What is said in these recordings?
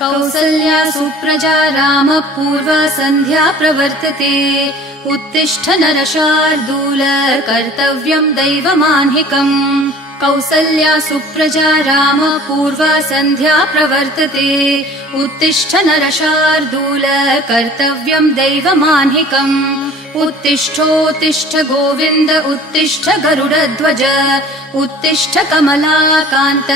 कौसल्या सुप्रजा रामः पूर्वा सन्ध्या प्रवर्तते। उत्तिष्ठ नरशार्दूल कर्तव्यं दैवमाह्निकम्। कौसल्या सुप्रजा रामः पूर्वा सन्ध्या प्रवर्तते। उत्तिष्ठ नरशार्दूल कर्तव्यं दैवमाह्निकम्। उत्तिष्ठोत्तिष्ठ गोविन्द उत्तिष्ठ गरुडध्वज। उत्तिष्ठ कमलाकान्त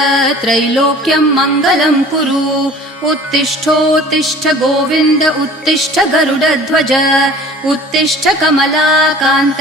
त्रैलोक्यं मङ्गलं कुरु। उत्तिष्ठोत्तिष्ठ गोविन्द उत्तिष्ठ गरुडध्वज। उत्तिष्ठ कमलाकान्त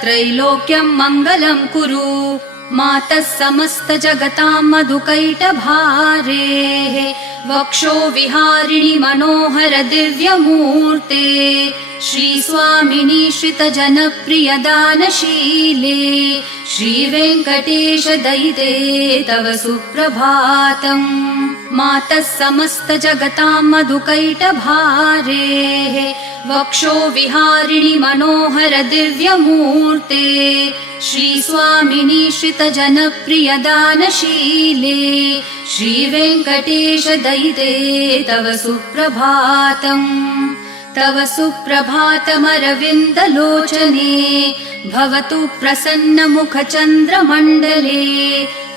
त्रैलोक्यं मङ्गलं कुरु। मातः समस्त जगतां मधुकैटभारेः वक्षो विहारिणि मनोहर दिव्यमूर्ते। श्रीस्वामिनि श्रितजनप्रिय दानशीले श्रीवेङ्कटेश दयिते तव सुप्रभातम्। मातः समस्त जगतां मधुकैटभारेः वक्षो विहारिणि मनोहर दिव्यमूर्ते। श्रीस्वामिनि श्रितजनप्रिय दानशीले श्रीवेङ्कटेश दयिते तव सुप्रभातम्। तव सुप्रभातमरविन्दलोचने भवतु प्रसन्नमुखचन्द्रमण्डले।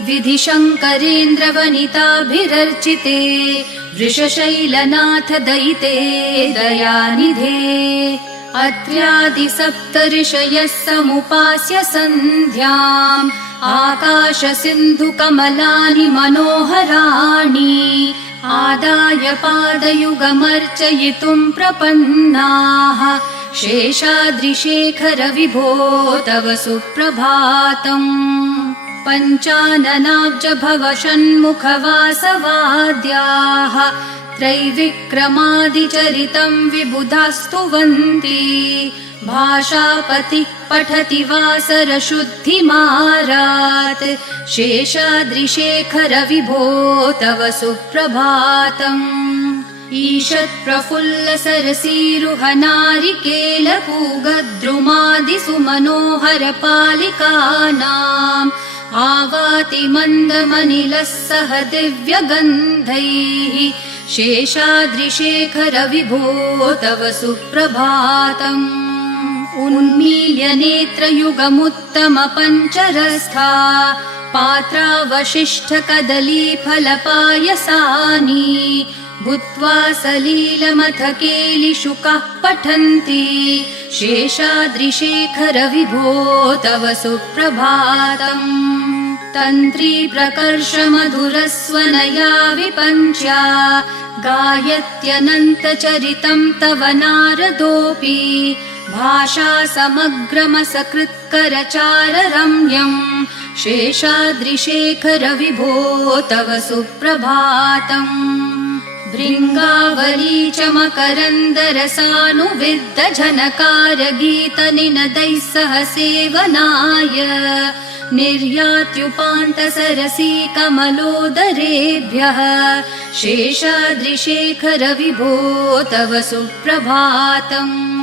विधिशङ्करेन्द्रवनिताभिरर्चिते वृषशैलनाथ दयिते दयानिधे। अत्र्यादिसप्तऋषयः समुपास्य सन्ध्याम् आकाशसिन्धुकमलानि मनोहराणि आदाय पादयुगमर्चयितुं प्रपन्नाः। शेषाद्रिशेखर विभो तव सुप्रभातम्। पञ्चाननाब्ज भव षण्मुखवासवाद्याः त्रैविक्रमादिचरितं विबुधास्तुवन्ति। भाषापतिः पठति वासरशुद्धिमारात्। शेषाद्रिशेखर विभो तव सुप्रभातम्। ईषत्प्रफुल्ल सरसीरुहनारिकेलपूगद्रुमादिसुमनोहर पालिकानाम् आवाति मन्दमनिलः सह दिव्यगन्धैः। शेषाद्रिशेखर विभो तव सुप्रभातम्। उन्मील्य नेत्रयुगमुत्तम पञ्चरस्था पात्रावशिष्ठ कदलीफलपायसानि भूत्वा सलीलमथ केलिशुकाः पठन्ति। शेषाद्रिशेखर विभो तव सुप्रभातम्। तन्त्री प्रकर्ष मधुरस्वनया विपञ्च्या गायत्यनन्तचरितं तव नारदोऽपि। भाषा समग्रमसकृत्करचाररम्यम्। शेषाद्रिशेखर विभो तव सुप्रभातम्। भृङ्गावली च मकरन्दरसानुविद्ध झनकार गीतनिनदैः सह सेवनाय निर्यात्युपान्त सरसी कमलोदरेभ्यः। शेषाद्रिशेखर विभो तव सुप्रभातम्।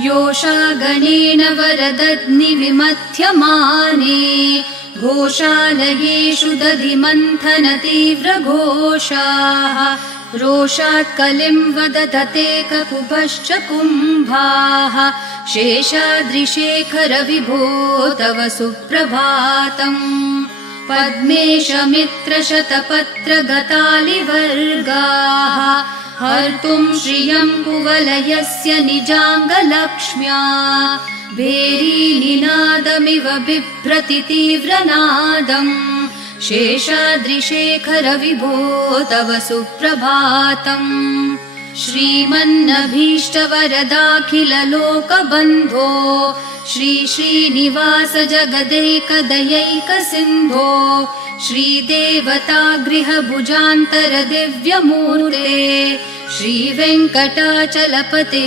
योषागणेन वरदग्निविमथ्यमाने घोषालयेषु दधिमन्थन तीव्रघोषाः। रोषात् कलिं वदधते ककुभश्च कुम्भाः। शेषाद्रिशेखर विभो तव सुप्रभातम्। पद्मेशमित्रशतपत्रगतालिवर्गाः हर्तुं श्रियं कुवलयस्य निजाङ्गलक्ष्म्या। भेरीनिनादमिव बिभ्रति तीव्रनादम्। शेषाद्रिशेखर विभो तव सुप्रभातम्। श्रीमन्नभीष्टवरदाखिललोकबन्धो श्री श्रीनिवास जगदैकदयैकसिन्धो श्रीदेवतागृहभुजान्तर दिव्यमूर्ते श्रीवेङ्कटाचलपते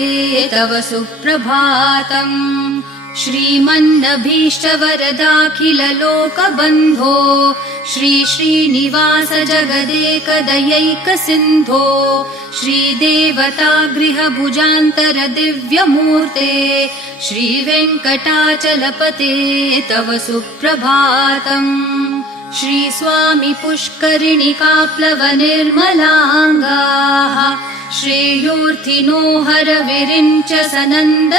तव सुप्रभातम्। श्रीमन्नभीष्टवरदाखिललोकबन्धो श्री श्रीनिवास जगदेकदयैकसिन्धो श्रीदेवतागृहभुजान्तर दिव्यमूर्ते श्रीवेङ्कटाचलपते तव सुप्रभातम्। श्रीस्वामी पुष्करिणिकाप्लवनिर्मलाङ्गाः श्रेयोर्थिनो हरविरिञ्च सनन्दनाद्याः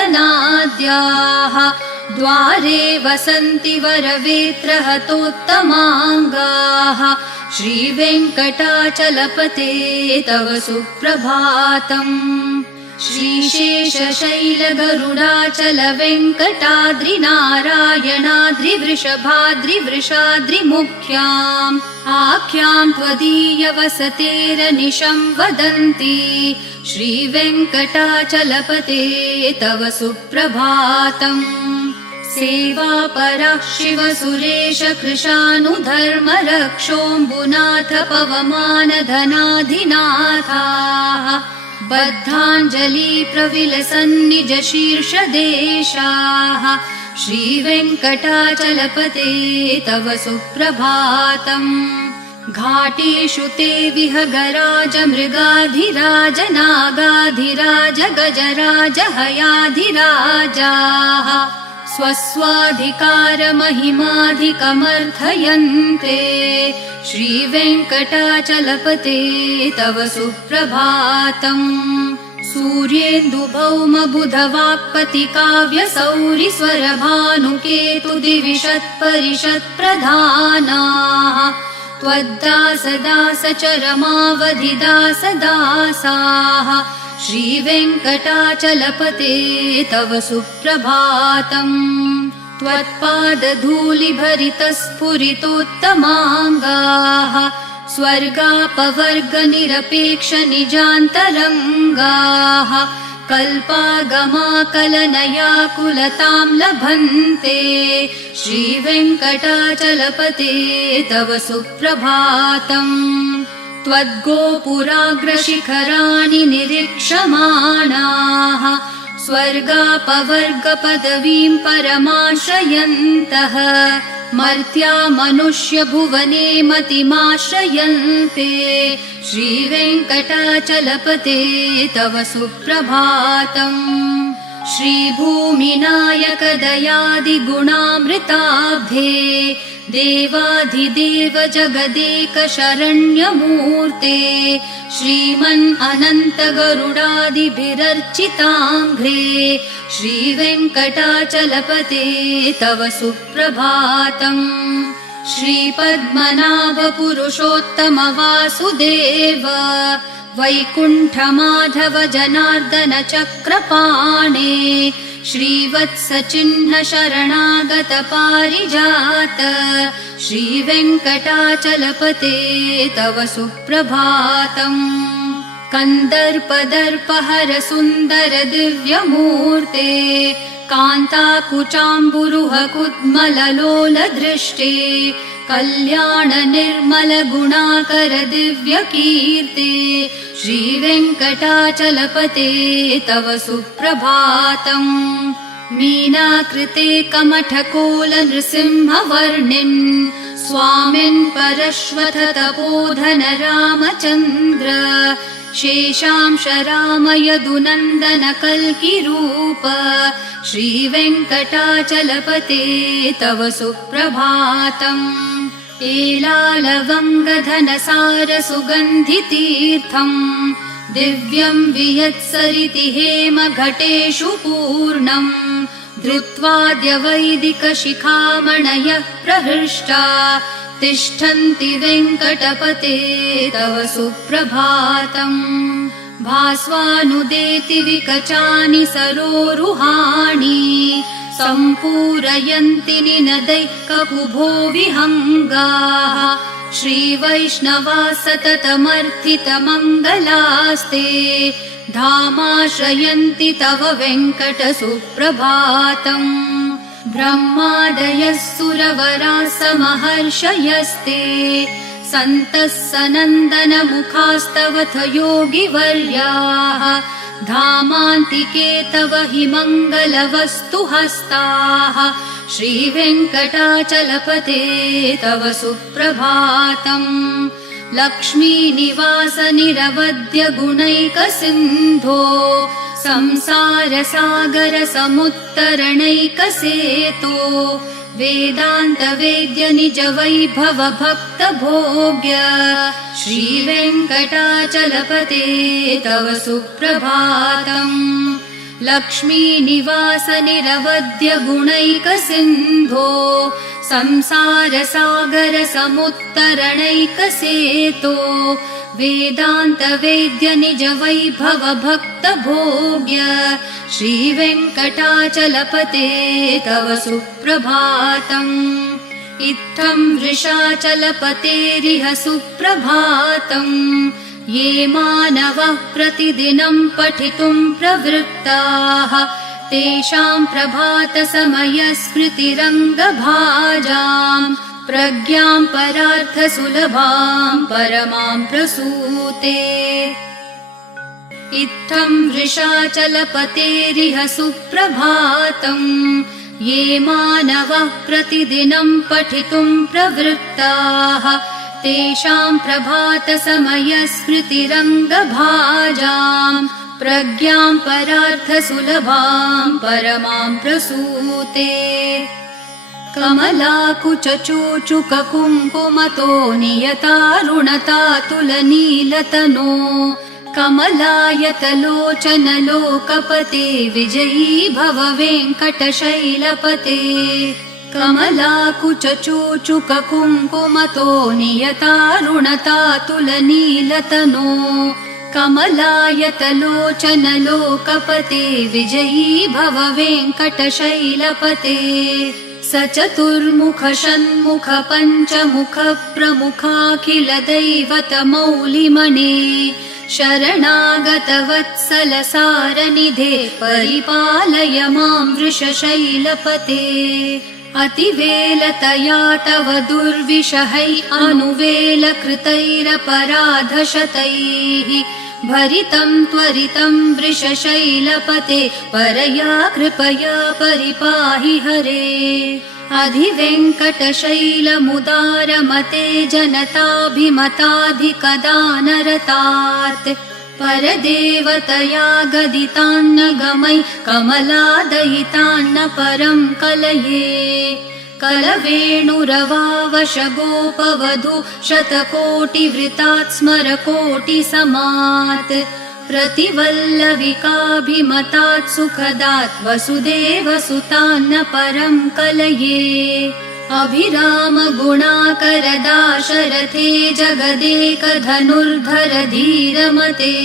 द्वारे वसन्ति वरवेत्रहतोत्तमाङ्गाः श्रीवेङ्कटाचलपते तव सुप्रभातम् श्रीशेषशैलगरुडाचल वेङ्कटाद्रिनारायणाद्रिवृषभाद्रिवृषाद्रिमुख्याम् आख्याम् त्वदीयवसतेरनिशं वदन्ति श्रीवेङ्कटाचलपते तव सुप्रभातम् सेवापरः शिवसुरेश कृशानुधर्म रक्षोऽम्बुनाथ पवमानधनाधिनाथाः बद्धाञ्जलि प्रविलसन्निज शीर्षदेशाः श्रीवेङ्कटाचलपते तव सुप्रभातम् घाटेषु ते विहगराज मृगाधिराज नागाधिराज गजराज हयाधिराजाः स्वस्वाधिकारमहिमाधिकमर्थयन्ते श्रीवेङ्कटाचलपते तव सुप्रभातम् सूर्येन्दुभौमबुधवाक्पतिकाव्यसौरिस्वरभानुकेतुदिविषत्परिषत्प्रधानाः त्वद्दासदासचरमावधिदासदासाः श्रीवेङ्कटाचलपते तव सुप्रभातम् त्वत्पादधूलिभरितस्फुरितोत्तमाङ्गाः स्वर्गापवर्गनिरपेक्षनिजान्तरङ्गाः कल्पागमाकलनयाकुलतां लभन्ते श्रीवेङ्कटाचलपते तव सुप्रभातम् त्वद्गोपुराग्रशिखराणि निरीक्षमाणाः स्वर्गापवर्गपदवीं परमाश्रयन्तः मर्त्या मनुष्यभुवने मतिमाश्रयन्ते श्रीवेङ्कटाचलपते तव सुप्रभातम् श्रीभूमिनायक दयादिगुणामृताब्धे देवाधिदेव जगदेक शरण्यमूर्ते श्रीमन् अनन्त गरुडादिभिरर्चिताङ्घ्रे श्रीवेङ्कटाचलपते तव सुप्रभातम् श्रीपद्मनाभ पुरुषोत्तम वासुदेव वैकुण्ठमाधव जनार्दन चक्रपाणे श्रीवत्सचिह्न शरणागत पारिजात श्रीवेङ्कटाचलपते तव सुप्रभातम् कन्दर्पदर्पहर सुन्दर दिव्यमूर्ते कान्ताकुचाम्बुरुह कुड्मललोल दृष्टे कल्याण निर्मल गुणाकर दिव्यकीर्ते श्रीवेङ्कटाचलपते तव सुप्रभातम् मीनाकृते कमठकोल नृसिंहवर्णिन् स्वामिन् परश्वथ तपोधन रामचन्द्र शेषांश राम यदुनन्दन कल्किरूप श्रीवेङ्कटाचलपते तव सुप्रभातम् एलालवङ्गधनसार सुगन्धितीर्थम् दिव्यं वियत्सरिति हेम घटेषु पूर्णम् धृत्वाद्यवैदिकशिखामणयः प्रहृष्टा तिष्ठन्ति वेङ्कटपते तव सुप्रभातम् भास्वानुदेति विकचानि सरोरुहाणि सम्पूरयन्ति निनदैः ककुभो विहङ्गाः श्रीवैष्णवा सततमर्थितमङ्गलास्ते धामाश्रयन्ति तव वेङ्कट सुप्रभातम् ब्रह्मादयः सुरवराः समहर्षयस्ते सन्तः सनन्दन मुखास्तवथ योगिवर्याः धामान्तिके तव हि मङ्गलवस्तु हस्ताः श्रीवेङ्कटाचलपते तव सुप्रभातम् लक्ष्मीनिवास निरवद्य गुणैकसिन्धो संसार सागर समुत्तरणैकसेतो वेदान्तवेद्य निज वैभव भक्त भोग्य श्रीवेङ्कटाचलपते तव सुप्रभातम्। लक्ष्मीनिवास निरवध्य गुणैकसिन्धो संसारसागर समुत्तरणैकसेतो वेदान्तवेद्य निज वैभव भक्त भोग्य श्रीवेङ्कटाचलपते तव सुप्रभातम्। इत्थं वृषाचलपतेरिह सुप्रभातम्। ये मानवः प्रतिदिनं पठितुं प्रवृत्ताः तेषां प्रभातसमयस्मृतिरङ्गभाजाम् प्रज्ञां परार्थसुलभां परमां प्रसूते। इत्थं वृषाचलपतेरिह सुप्रभातम्। ये मानवः प्रतिदिनं पठितुं प्रवृत्ताः तेषां प्रभातसमयस्मृतिरङ्गभाजाम् प्रज्ञां परार्थसुलभां परमां प्रसूते। कमलाकुचचूचुककुङ्कुमतो नियतारुणतातुलनीलतनो कमलायतलोचनलोकपते विजयी भव वेङ्कटशैलपते। कमलाकुचचूचुककुङ्कुमतो नियतारुणतातुलनीलतनो कमलायतलोचनलोकपते विजयी भव वेङ्कटशैलपते। स चतुर्मुख षण्मुख पञ्चमुख प्रमुखाखिल दैवतमौलिमणे शरणागत वत्सल सारनिधे परिपालय मां वृषशैलपते। अतिवेलतया तव दुर्विषहै अनुवेलकृतैरपराधशतैः भरितं त्वरितं वृषशैलपते परया कृपया परिपाहि हरे। अधिवेङ्कटशैलमुदारमते जनताभिमताधिकदानरतात् परदेवतया गदितान्नगमै कमलादयितान्न परं कलये। कलवेणुरवावशगोपवधू शतकोटिवृतात् स्मरकोटिसमात् प्रतिवल्लविकाभिमतात् सुखदात् वसुदेवसुतान्न परं कलये। अभिराम गुणाकर दाशरथे जगदेकधनुर्धर धीरमते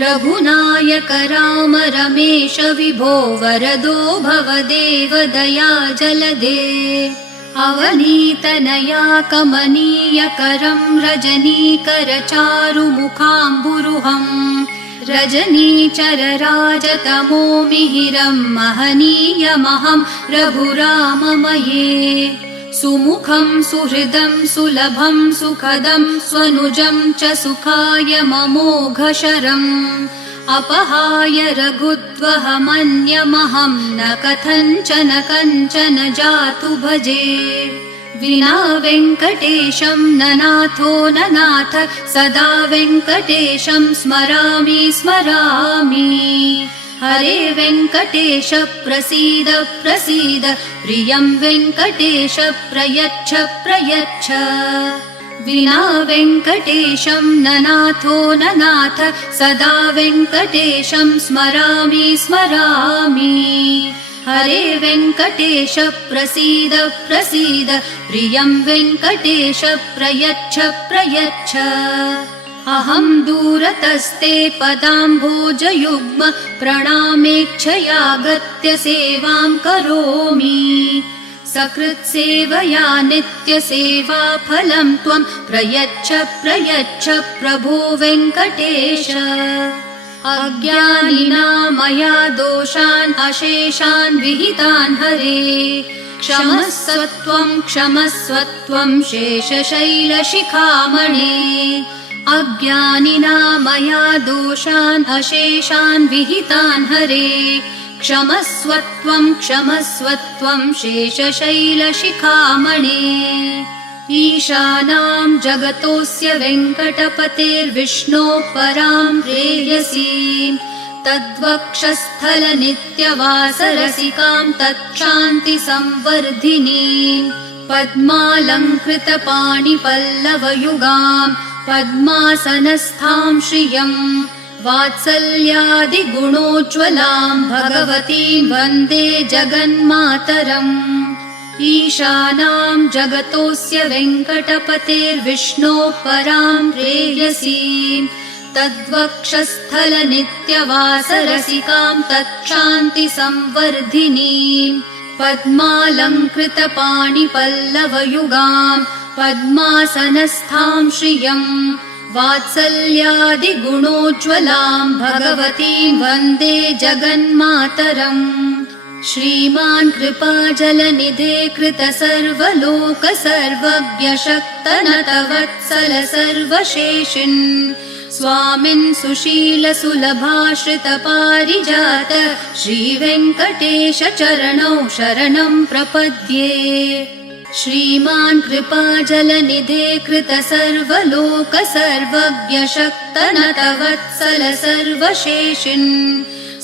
रघुनायक राम रमेश विभो वरदो भवदेव दया जलदे। अवनीतनया कमनीयकरं रजनीकर चारुमुखाम्बुरुहम् रजनीचरराजतमो मिहिरं महनीयमहं रघुराममये। सुमुखं सुहृदं सुलभं सुखदं स्वनुजं च सुखाय ममोघशरम् अपहाय रघुत्वहमन्यमहं न कथञ्चन कञ्चन जातु भजे। विना वेङ्कटेशं न नाथो न नाथ सदा वेङ्कटेशं स्मरामि स्मरामि। हरे वेङ्कटेश प्रसीद प्रसीद प्रियं वेङ्कटेश प्रयच्छ प्रयच्छ। विना वेङ्कटेशं न नाथो न नाथ सदा वेङ्कटेशं स्मरामि स्मरामि। हरे वेङ्कटेश प्रसीद प्रसीद प्रियं वेङ्कटेश प्रयच्छ प्रयच्छ। अहं दूरतस्ते पदाम्भोजयुग्म प्रणामेच्छयागत्य सेवां करोमि। सकृत्सेवया नित्यसेवाफलं त्वं प्रयच्छ प्रयच्छ प्रभो वेङ्कटेश। अज्ञानिना मया दोषान् अशेषान् विहितान् हरे क्षमस्वत्वं शेषशैलशिखामणे। अज्ञानिना मया दोषान् अशेषान् विहितान् हरे क्षमस्वत्वं शेषशैलशिखामणे। ईशानां जगतोऽस्य वेङ्कटपतेर्विष्णोः परां प्रेयसीं तद्वक्षस्थलनित्यवासरसिकां तत्क्षान्तिसंवर्धिनीं पद्मालङ्कृतपाणिपल्लवयुगां पद्मासनस्थां श्रियं वात्सल्यादिगुणोज्ज्वलां भगवतीं वन्दे जगन्मातरम् ईशानां जगतोऽस्य वेङ्कटपतेर्विष्णोः परां प्रेयसीं तद्वक्षस्थलनित्यवासरसिकां तत्क्षान्तिसंवर्धिनीं पद्मालङ्कृतपाणिपल्लवयुगां पद्मासनस्थां श्रियं वात्सल्यादिगुणोज्ज्वलां भगवतीं वन्दे जगन्मातरम् श्रीमान् कृपाजलनिधे कृतसर्वलोक सर्वज्ञशक्तनतवत्सल सर्वशेषिन् स्वामिन् सुशील सुलभाश्रितपारिजात श्रीवेङ्कटेश चरणौ शरणं प्रपद्ये श्रीमान् कृपाजलनिधे कृतसर्वलोक सर्वज्ञशक्तनतवत्सल सर्वशेषिन्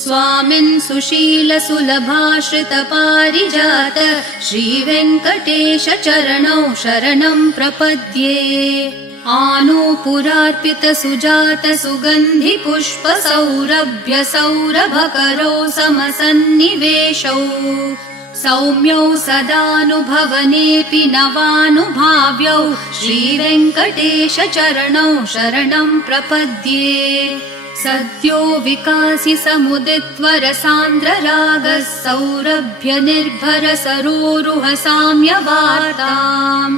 स्वामिन् सुशील सुलभाश्रितपारिजात श्रीवेङ्कटेश चरणौ शरणं प्रपद्ये आनूपुरार्पित सुजात सुगन्धि पुष्प सौरभ्य सौरभकरौ समसन्निवेशौ सौम्यौ सदानुभवनेऽपि नवानुभाव्यौ श्रीवेङ्कटेश चरणौ शरणं प्रपद्ये सद्यो विकासि समुदित्वरसान्द्ररागः सौरभ्य निर्भर सरोरुह साम्यवार्ताम्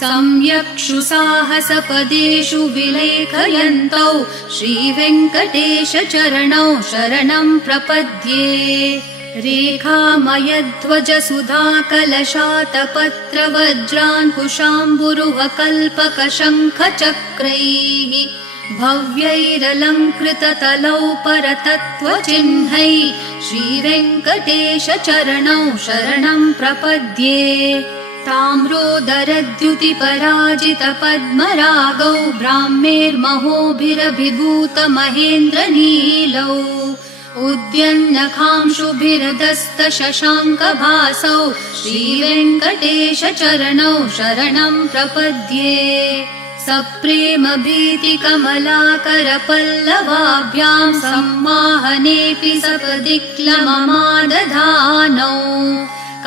सम्यक्षु साहसपदेषु विलेखयन्तौ श्रीवेङ्कटेश चरणौ शरणं प्रपद्ये रेखामयध्वज सुधाकलशातपत्रवज्राङ्कुशाम्बुरुह कल्पकशङ्खचक्रैः भव्यैरलङ्कृततलौ परतत्त्वचिह्नैः श्रीवेङ्कटेश चरणौ शरणं प्रपद्ये ताम्रोदरद्युतिपराजितपद्मरागौ ब्राह्मेर्महोभिरभिभूतमहेन्द्रनीलौ उद्यन्नखांशुभिरदस्तशशाङ्कभासौ श्रीवेङ्कटेश चरणौ शरणं प्रपद्ये सप्रेमभीतिकमलाकरपल्लवाभ्यां सम्माहनेऽपि सपदिक्लममादधानौ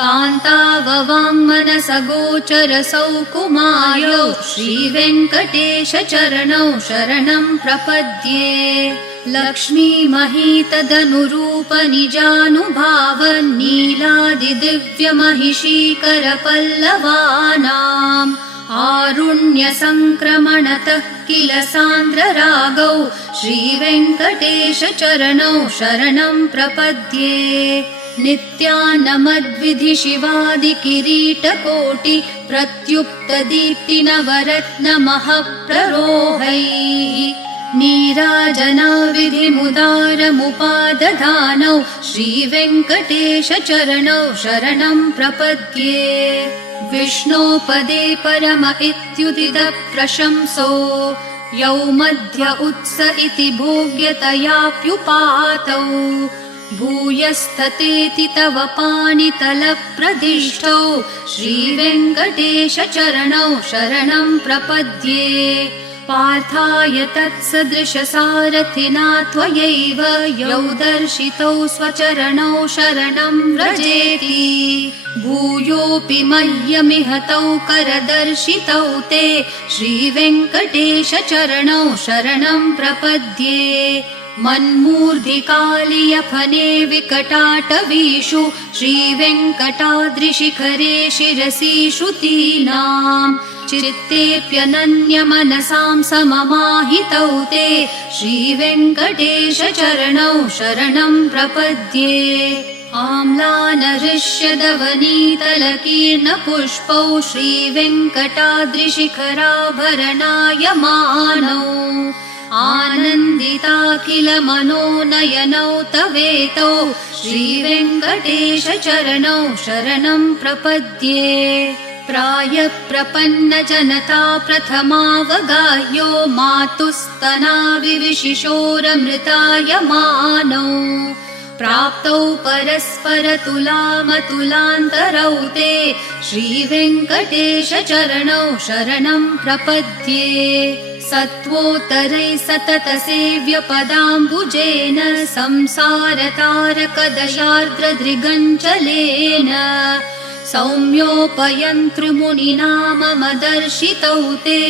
कान्ताववाङ्मनसगोचरसौ कुमार्यौ श्रीवेङ्कटेश चरणौ शरणं प्रपद्ये लक्ष्मीमहीतदनुरूपनिजानुभावन्नीलादिदिव्यमहिषीकरपल्लवानाम् आरुण्यसङ्क्रमणतः किल सान्द्ररागौ श्रीवेङ्कटेश चरणौ शरणं प्रपद्ये नित्यानमद्विधि शिवादिकिरीटकोटि प्रत्युक्तदीप्तिनवरत्नमःप्ररोहैः नीराजनाविधिमुदारमुपादधानौ श्रीवेङ्कटेश चरणौ शरणं प्रपद्ये विष्णोपदे परम इत्युदितः प्रशंसो यौ मध्य उत्स इति भोग्यतयाप्युपातौ भूयस्ततेति तव पाणितलप्रदिष्टौ श्रीवेङ्कटेश चरणौ शरणं प्रपद्ये पार्थाय तत्सदृशसारथिना त्वयैव यौ दर्शितौ स्वचरणौ शरणं व्रजेति भूयोऽपि मह्यमिहतौ करदर्शितौ ते श्रीवेङ्कटेश चरणौ शरणं प्रपद्ये मन्मूर्धिकालियफने विकटाटवीषु श्रीवेङ्कटाद्रिशिखरे शिरसि श्रुतीनाम् चित्तेऽप्यनन्यमनसां सममाहितौ ते श्रीवेङ्कटेश चरणौ शरणं प्रपद्ये आम्लानहृष्यदवनीतलकीर्णपुष्पौ श्रीवेङ्कटाद्रिशिखराभरणायमानौ आनन्दिताखिल मनोनयनौ तवेतौ श्रीवेङ्कटेश चरणौ शरणं प्रपद्ये प्रायप्रपन्नजनता प्रथमावगाह्यो मातुस्तनाविविशिशोरमृतायमानौ प्राप्तौ परस्परतुलामतुलान्तरौ ते श्रीवेङ्कटेशचरणौ शरणं प्रपद्ये सत्वोत्तरैः सततसेव्यपदाम्बुजेन संसारतारकदशार्द्रदृगञ्चलेन सौम्योपयन्तृमुनिना मम दर्शितौ ते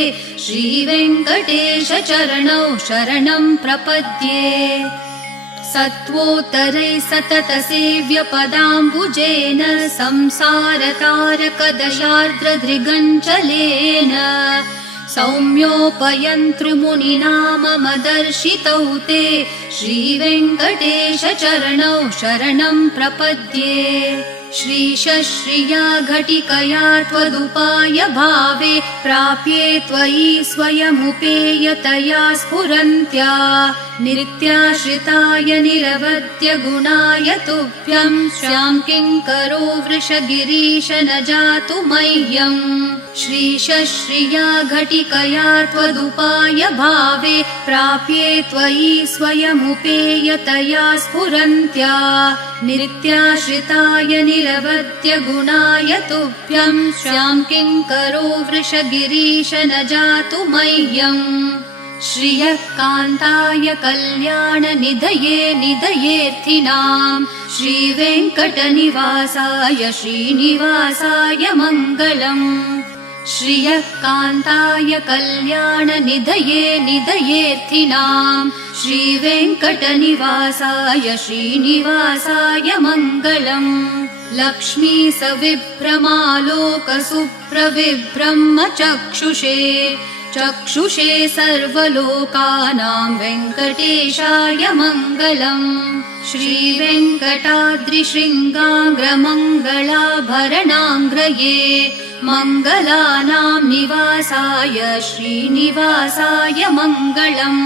श्रीवेङ्कटेशचरणौ शरणं प्रपद्ये सत्वोत्तरैः सततसेव्यपदाम्बुजेन संसारतारकदशार्द्रदृगञ्चलेन सौम्योपयन्तृमुनिना मम दर्शितौ ते श्रीवेङ्कटेशचरणौ शरणं प्रपद्ये श्रीशश्रिया घटिकया त्वदुपाय भावे प्राप्ये त्वयि स्वयमुपेयतया स्फुरन्त्या नित्याश्रिताय निरवद्य गुणाय तुभ्यं श्यां किङ्करो वृषगिरीश न जातु मह्यम् श्रीशश्रिया घटिकया त्वदुपाय भावे प्राप्ये त्वयि स्वयमुपेयतया स्फुरन्त्या नित्याश्रिताय निरवद्य गुणाय तुभ्यं श्यां किङ्करो वृषगिरीश न जातु मह्यम् श्रियः कान्ताय कल्याणनिधये निधयेऽर्थिनां श्रीवेङ्कटनिवासाय श्रीनिवासाय मङ्गलम् श्रियः कान्ताय कल्याणनिधये निधयेऽर्थिनां श्रीवेङ्कटनिवासाय श्रीनिवासाय मङ्गलम् लक्ष्मी सविभ्रमालोकसुप्रविभ्रमचक्षुषे चक्षुषे सर्वलोकानां वेङ्कटेशाय मङ्गलम् श्रीवेङ्कटाद्रिशृङ्गाग्रमङ्गलाभरणाङ्ग्रये मङ्गलानां निवासाय श्रीनिवासाय मङ्गलम्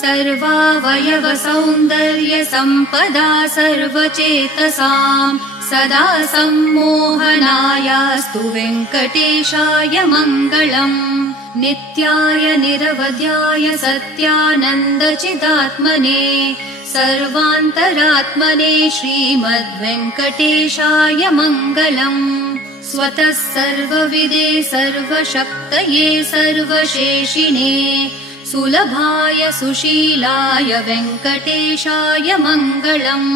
सर्वावयवसौन्दर्यसम्पदा सर्वचेतसां सदा सम्मोहनायास्तु वेङ्कटेशाय मङ्गलम् नित्याय निरवध्याय सत्यानन्दचिदात्मने सर्वान्तरात्मने श्रीमद्वेङ्कटेशाय मङ्गलम् स्वतः सर्वविदे सर्वशक्तये सर्वशेषिणे सुलभाय सुशीलाय वेङ्कटेशाय मङ्गलम्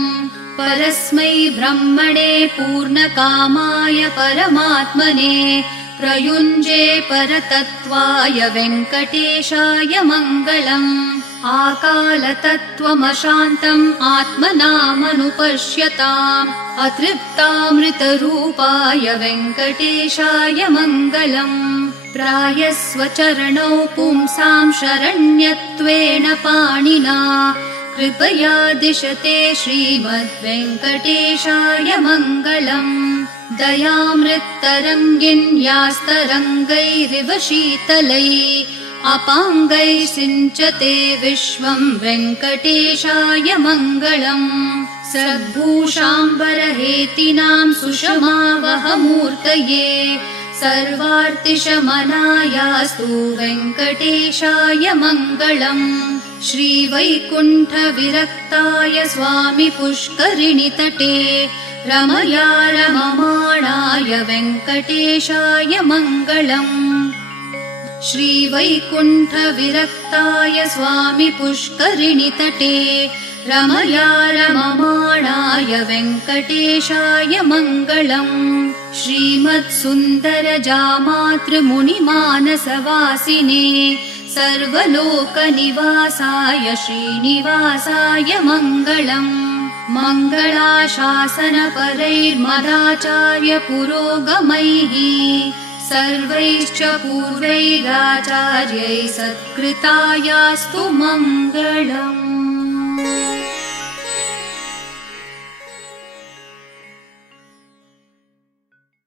परस्मै ब्रह्मणे पूर्णकामाय परमात्मने प्रयुञ्जे परतत्त्वाय वेङ्कटेशाय मङ्गलम् आकालतत्त्वमशान्तम् आत्मनामनुपश्यताम् अतृप्तामृतरूपाय वेङ्कटेशाय मङ्गलम् प्रायस्वचरणौ पुंसां शरण्यत्वेन पाणिना कृपया दिशते श्रीमद्वेङ्कटेशाय मङ्गलम् दयामृत्तरङ्गिन्यास्तरङ्गैरिव शीतलैः अपाङ्गैः सिञ्चते विश्वं वेङ्कटेशाय मङ्गलम् सद्भूषाम्बरहेतिनां सुषमावहमूर्तये सर्वार्तिशमनायास्तु वेङ्कटेशाय मङ्गलम् श्रीवैकुण्ठविरक्ताय स्वामि पुष्करिणीतटे रमया रममाणाय वेङ्कटेशाय मङ्गलम् श्रीवैकुण्ठविरक्ताय स्वामि पुष्करिणीतटे रमया रममाणाय वेङ्कटेशाय मङ्गलम् श्रीमत्सुन्दरजामातृमुनिमानसवासिने सर्वलोकनिवासाय श्रीनिवासाय मङ्गलम् मङ्गलाशासनपरैर्मदाचार्य पुरोगमैः सर्वैश्च पूर्वैराचार्यैः सत्कृतायास्तु मङ्गलम्।